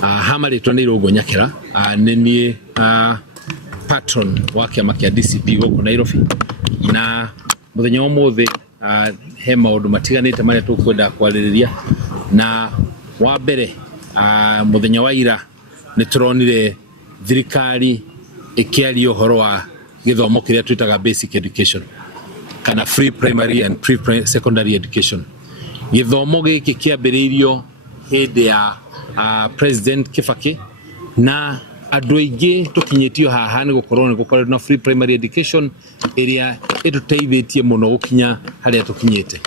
hama ritwa ni Irungu Nyakera, ni patron wa kĩama kĩa DCP gũkũ Nairobi, na mũthenya ũmũthĩ he maũndũ matiganĩte marĩa tũkwenda kwarĩrĩria. Na wa mbere mũthenya wa ira nĩ tũronire thirikari ĩkĩaria ũhoro wa gĩthomo kĩrĩa twĩtaga basic education kana free primary and pre-secondary education. Gĩthomo gĩkĩ kĩambĩrĩirio hĩndĩ ya President Kibaki, na andũ aingĩ tũkinyĩtio haha nĩ gũkorwo na free primary education ĩrĩa ĩtũteithĩtie mũno gũkinya harĩa tũkinyĩte.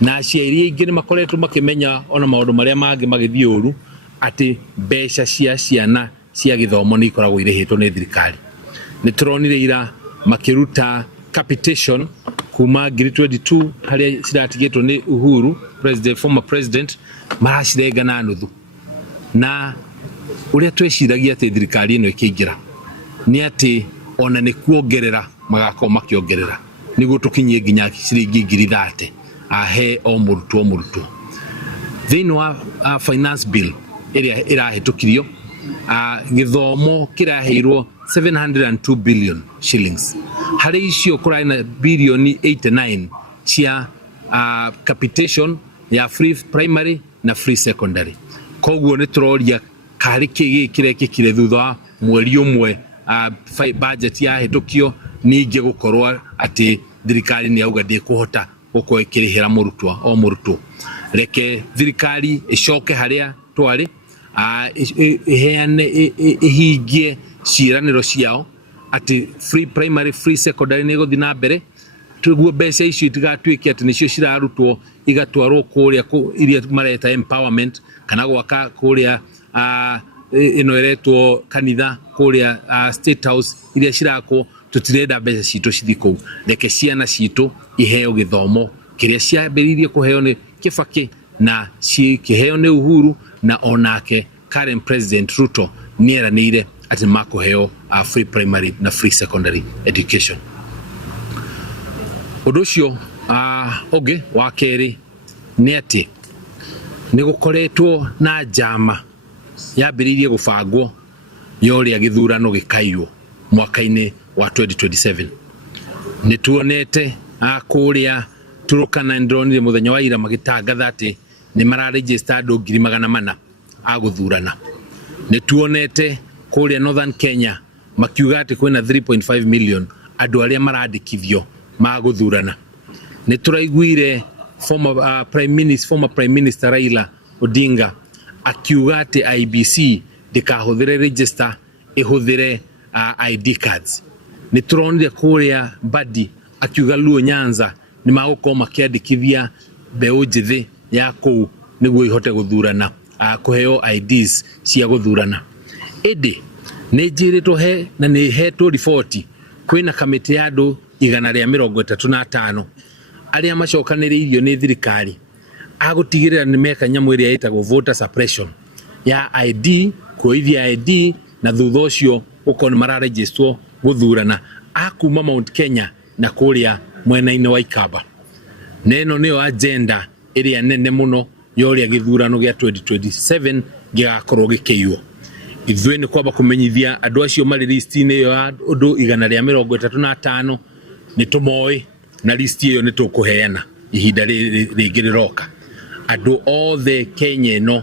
Na aciari aingĩ nĩ makoretwo makĩmenya ona maũndũ marĩa mangĩ magĩthiĩ ũru atĩ mbeca cia ciana cia gĩthomo nĩ ikoragwo irĩhĩtwo nĩ thirikari. Nĩ tũronire ira makĩruta capitation kuma ngiri 22 harĩa ciratigĩtwo nĩ Uhuru, former president, maracirenga na nuthu. Na ũrĩa tweciragia atĩ thirikari ĩno ĩkĩingĩra nĩ atĩ ona nĩ kuongerera magakorwo makĩongerera nĩguo tũkinyie nginya ciringi ngiri 30 ahe o mũrutwo. Thĩinĩ wa finance bill ĩrĩa ĩrahĩtũkirio, gĩthomo kĩraheirwo 702 billion shillings. Harĩ icio kũrarĩ na birioni 89 cia capitation ya free primary na free secondary. Koguo nĩ tũroria karĩ kĩĩ kĩrekĩkire thutha wa mweri ũmwe budget yahĩtũkio, ningĩ gũkorwo atĩ thirikari nĩ yauga ndĩkũhota gũkorwo ĩkĩrĩhĩra mũrutwo. Reke thirikari ĩcoke harĩa twarĩ, ĩhingie ciĩranĩro ciao atĩ free primary free secondary nĩ gũthiĩ na mbere, tuguo mbeca icio itigatuĩke atĩ nĩcio cirarutwo igatwarwo kũrĩa iria mareta empowerment kana gwaka kũrĩa ĩno ĩretwo kanitha kũrĩa State House iria cirakwo. Tũtirenda mbeca citũ cithi kũu, reke ciana citũ iheo gĩthomo kĩrĩa ciambĩrĩirie kũheo nĩ Kibaki na cikĩheo nĩ Uhuru, na onake current President Ruto nĩeranĩire atĩ makũheo free primary na free secondary education. Ũndũ ũcio ũngĩ wa kerĩ nĩ atĩ nĩ gũkoretwo na njama yambĩrĩirie gũbangwo ya ũrĩa gĩthurano gĩkaiywo mwaka-inĩ wa 2027. Nĩ tuonete kũrĩa Turukana ndĩronire mũthenya wa ira magĩtangatha atĩ nĩ mararegister andũ 400,000 a gũthurana. Nĩ tuonete kũrĩa Northern Kenya makiuga atĩ kwĩna 3.5 million andũ arĩa marandĩkithio ma gũthurana. Nĩ tũraiguire former Prime Minister Raila Odinga akiuga atĩ IBC ndĩkahũthĩre register, ĩhũthĩre ID cards. Nĩ tũronire kũrĩa Mbadi akiuga Luo Nyanza nĩ magũkorwo makĩandĩkithia mbeũ njĩthĩ ya kũu nĩguo ihote gũthurana, kũheo IDs cia gũthurana. Ĩndĩ nĩ njĩrĩtwo na nĩ hetwo riboti kwĩna kamĩtĩ ya andũ 135 arĩa macokanĩrĩirio nĩ thirikari agũtigĩrĩra nĩ meka nyamũ ĩrĩa ĩtagwo voter suppression ya ID, kuoithia ID, na thutha ũcio ũkorwo nĩ mararegistwo gũthurana akuma Mount Kenya na kũrĩa mwena-inĩ wa Ikamba. Na ĩno nĩyo agenda ĩrĩa nene mũno ya ũrĩa gĩthurano gĩa 2027 gĩgakorwo gĩkĩiywo. Ithuĩ nĩ kwamba kũmenyithia andũ acio marĩ list-inĩ ĩyo ya ũndũ 135 nĩ tũmoĩ, na list ĩyo nĩ tũkũheana ihinda rĩngĩ rĩroka. Andũ othe Kenya ĩno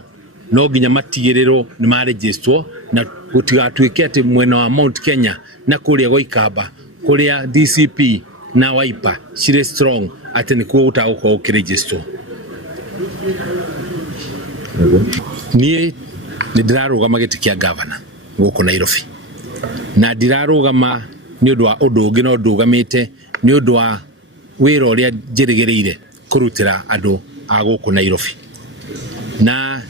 no nginya matigĩrĩrwo nĩ maregistwo, na gũtigatuĩke atĩ mwena wa Mount Kenya na kũrĩa gwa Ikamba kũrĩa DCP na Wiper cirĩ strong atĩ nĩkuo gũtagũkorwo ũkĩregistwo. Niĩ nĩ ndĩrarũgama gĩtĩ kĩa gavana gũkũ Nairobi, na ndirarũgama nĩ ũndũ wa ũndũ ũngĩ, no ndũgamĩte nĩ ũndũ wa wĩra ũrĩa njĩrĩgĩrĩire kũrutĩra andũ a gũkũ Nairobi. Na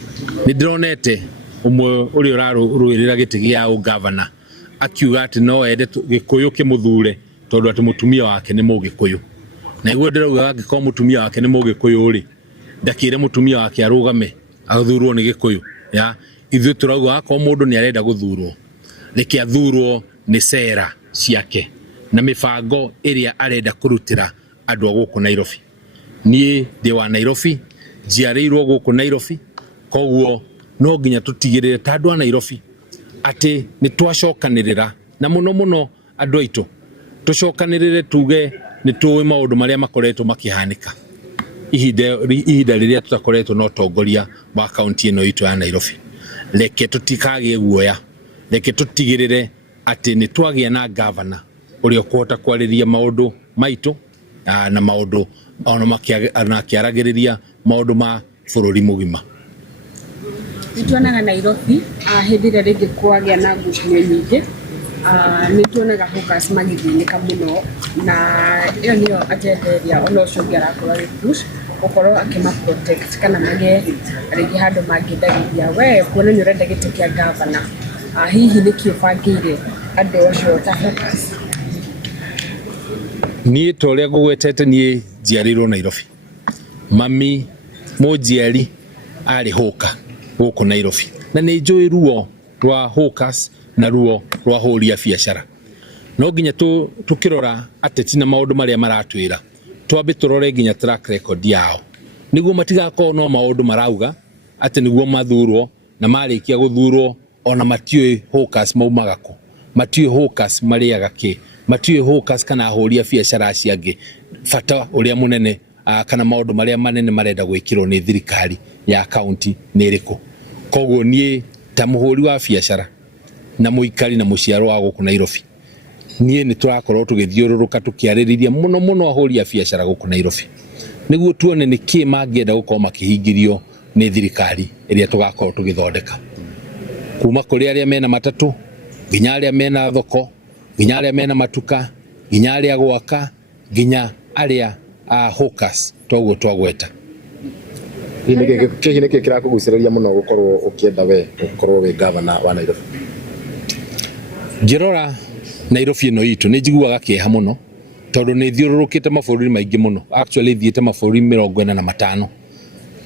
nĩ ndĩronete ũmwe ũrĩa ũrarũĩrĩra gĩtĩ gĩa gavana akiuga atĩ no ende Gĩkũyũ kĩmũthure tondũ atĩ mũtumia wake nĩ Mũgĩkũyũ. Na iguo ndĩrauga angĩkorwo mũtumia wake nĩ Mũgĩkũyũ-rĩ, ndakĩre mũtumia wake arũgame athurwo nĩ Gĩkũyũ. Ithuĩ tũrauga akorwo mũndũ nĩ arenda gũthurwo, reke athurwo nĩ cera ciake na mĩbango ĩrĩa arenda kũrutĩra andũ a gũkũ Nairobi. Niĩ ndĩ wa Nairobi, njiarĩirwo gũkũ Nairobi, koguo no nginya tutigirire ta andu a Nairobi ati ni twacokanirira na muno andu aitu tucokanirire tuge ni tuwe maundu maria makoretwo makihanika ihinda riria tutakoretwo no tongoria wa kaunti ino itu ya Nairobi. Reke tutikagie guoya, reke tutigirire ati ni twagia na governor uria kuhota kwariria maundu maitu na maundu ona makiaragiriria maundu ma bururi mugima. Nituonaga Nairobi hindi ria ringi kwagia na ngucanio nyingi nituonaga hawkers magithinika muno na iyo niyo agenda iria ona ucio ungi arakorwo push gukorwo akima-protect kana mage ringi handu mangithagithia we kuona ni urenda giti kia governor hihi niki ubangire andu acio ta hawkers. Ni toria ngugwetete ni njiarirwo Nairobi. Mami mujiari ari hawker guku Nairobi na ni njui ruo rwa hawkers na ruo rwa huri ya biacara. No nginya tukirora ateti na maundu maria maratwira twambe turore nginya track record yao niguo matigakorwo no maundu marauga ati niguo mathurwo na marikia guthurwo ona matiui hawkers maumaga ku, matiui hawkers mariaga ki, matiui hawkers kana huri ya biacara ciangi fata uria munene kana maundu maria manene marenda gwikirwo ni thirikari ya county ni iriku. Koguo nie ta muhuri wa biacara na muikari na muciaro wa guku Nairobi nie ni turakorwo tugithiururuka tukiaririria muno ahuri ya biacara guku Nairobi niguo tuone ni ki mangienda gukorwo makihingirio ni thirikari iria tugakorwo tugithondeka kuma kuri aria mena matatu nginya aria mena thoko nginya aria mena matuka nginya aria gwaka nginya aria hawkers toguo twagweta. Hihi niki kirakuguciriria muno gukorwo ukienda we gukorwo we governor wa Nairobi? Ngirora Nairobi ino itu ni njiguaga kieha muno tondu ni thiururukite mabururi maingi muno, actually thiete mabururi 45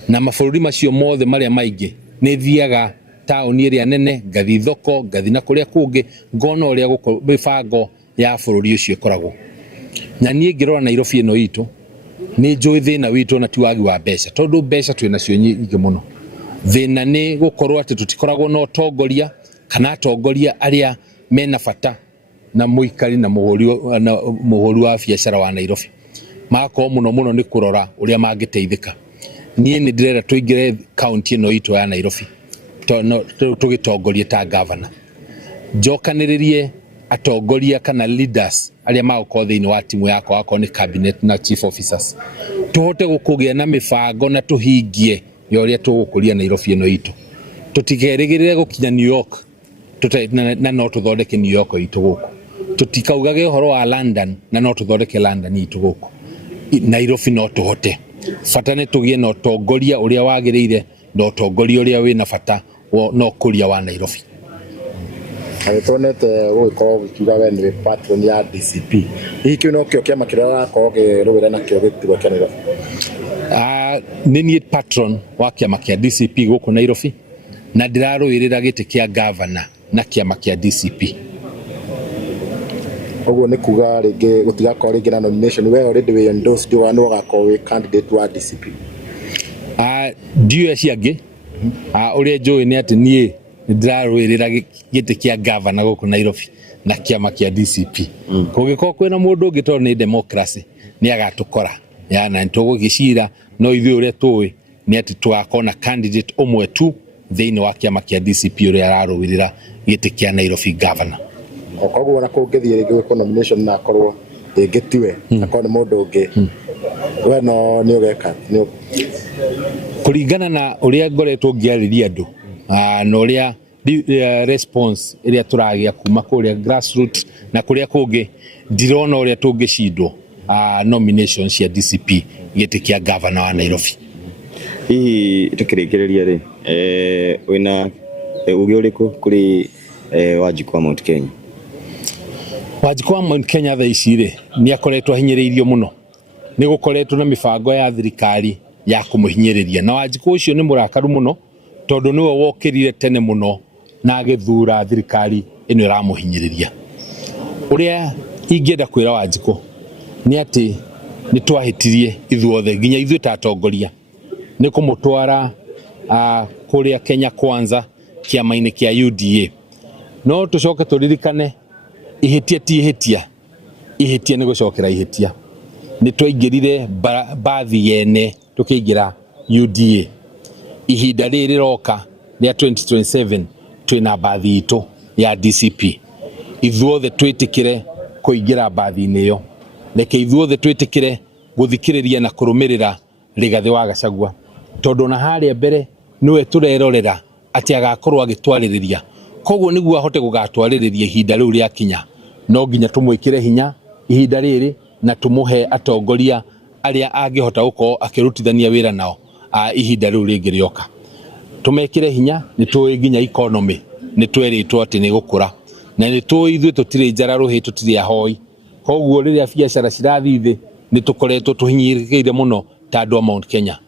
na mabururi macio mothe maria maingi ni thiaga tauni iria nene ngathi thoko ngathi na kuria kungi ngona uria guko mibango ya bururi ucio ikoragwo na nie ngirora Nairobi ino itu ni njui thina witu na ti wagi wa mbeca tondu mbeca twina cio nyingi muno. Thina ni gukorwo ati tutikoragwo no tongoria kana tongoria aria mena fata na muikari na muhuri wa biacara wa Nairobi mako muno ni kurora uria mangiteithika. Nie ni ndirera tuingire county ino itu ya Nairobi tugitongorie ta governor njokaniririe atongoria kana leaders aria magukorwo thiini wa timu yakwa wako ni cabinet na chief officers tuhote gukugia na mibango na tuhingie yoria tugukuria Nairobi ino itu tutigerigirire gukinya New York na no tuthondeke New York itu guku tutikaugage uhoro wa London na no tuthondeke London itu guku Nairobi no tuhote fata ni tugie no tongoria uria wagirire no tongoria uria wina fata no kuria wa Nairobi. Agitonete gukorwo gikiuga we ni patron ya DCP hihi kiu no kio kiama kiria wakorwo giruwira na kio gitirwo kia Nairobi? Ni patron wa kiama kia DCP guku Nairobi na ndiraruirira giti kia governor na kiama kia DCP. Oguo ni kuga ringi gutigakorwo ringi na nomination we already we endorsed wa no gakorwo we candidate wa DCP? Ndiyo ciangi uria njui ni ati nie ndiraruirira giti kia governor guku Nairobi na kiama kia DCP. Kugikorwo kwina mundu ungi tondu ni democracy ni agatukora na ntugugicira no ithuĩ uria tuwi ni ati twakona candidate umwe tu thiini wa kiama kia DCP uria araruirira giti kia Nairobi governor. Koguo na kungithie ringi gwiko nomination na akorwo ngitiwe akorwo ni mundu ungi we no ni ugeka ni kuringana na uria ngoretwo ngiariria andu na uria response iria turagia kuma kuria grassroots na kuria kungi ndirona uria tungicindwo nomination cia DCP giti kia governor wa Nairobi. Hihi tukirikiriria ri wina ugi uriku kuri Wanjiku wa Mount Kenya? Wanjiku wa Mount Kenya tha ici ri ni akoretwo hinyiriirio muno ni gukoretwo na mibango ya thirikari ya kumuhinyiriria na Wanjiku ucio ni murakaru muno tondu niwe wokirire tene muno na agithura thirikari ino iramuhinyiriria. Uria ingienda kwira Wanjiku ni ati ni twahitirie ithuothe nginya ithuĩ ta atongoria ni kumutwara kuria Kenya Kwanza kiama-ini kia UDA. No tucoke turirikane ihitia ti ihitia, ihitia ni gucokera ihitia. Ni twaingirire bathi yene tukiingira UDA. Ihinda riri roka ria 2027 twina bathi itu ya DCP. Ithuothe twitikire kuingira bathi-ini yo. Reke ithuothe twitikire guthikiriria na kurumirira Rigathi wa Gachagua, tondu na haria mbere niwe turerorera ati agakorwo agitwaririria. Koguo niguo ahote gugatwaririria ihinda riu ria kinya, no nginya tumwikire hinya ihinda riri na tumuhe atongoria aria angihota gukorwo akirutithania wira nao ihinda riu ringi rioka. Tumekire hinya ni tuwi nginya economy ni tweritwo ati ni gukura, na ni tuwi ithuĩ tutire njara ruhi tutire ahoi. Koguo riria biacara cirathi thi ni tukoretwo tuhinyirikiire muno ta andu a Mount Kenya.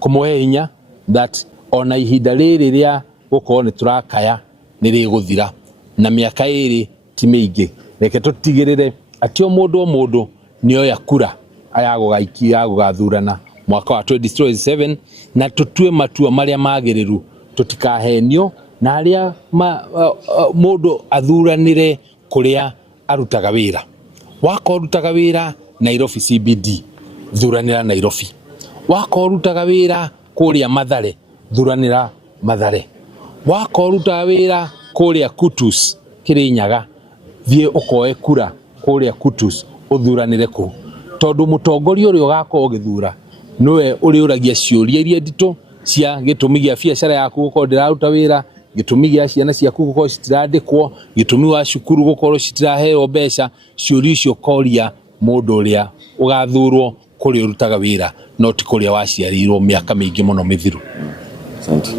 Kumuhe hinya that ona ihinda riri ria gukorwo ni turakaya ni riguthira na miaka iri ti miingi. Reke tutigirire ati o mundu ni oya kura ayagugaikia gugathurana mwaka wa 2027 na tutue matua maria magiriru, tutikahenio na aria mundu athuranire kuria arutaga wira. Wako rutaga wira Nairobi CBD, thuranira Nairobi. Wako rutaga wira kuria Mathare, thuranira Mathare. Wako rutaga wira kuria Kutus, Kirinyaga, thie ukoe kura kuria Kutus uthuranire ku. Tondu mutongoria uria ugakorwo ugithura niwe uriuragia ciuria iria nditu cia gitumi gia biacara yaku gukorwo ndiraruta wira, gitumi gia ciana ciaku gukorwo citirandikwo, gitumi wa cukuru gukorwo citiraheo mbeca. Ciuria icio koria mundu uria ugathurwo kuri urutaga wira, no ti kuria waciarirwo miaka mingi muno mithiru. Asante.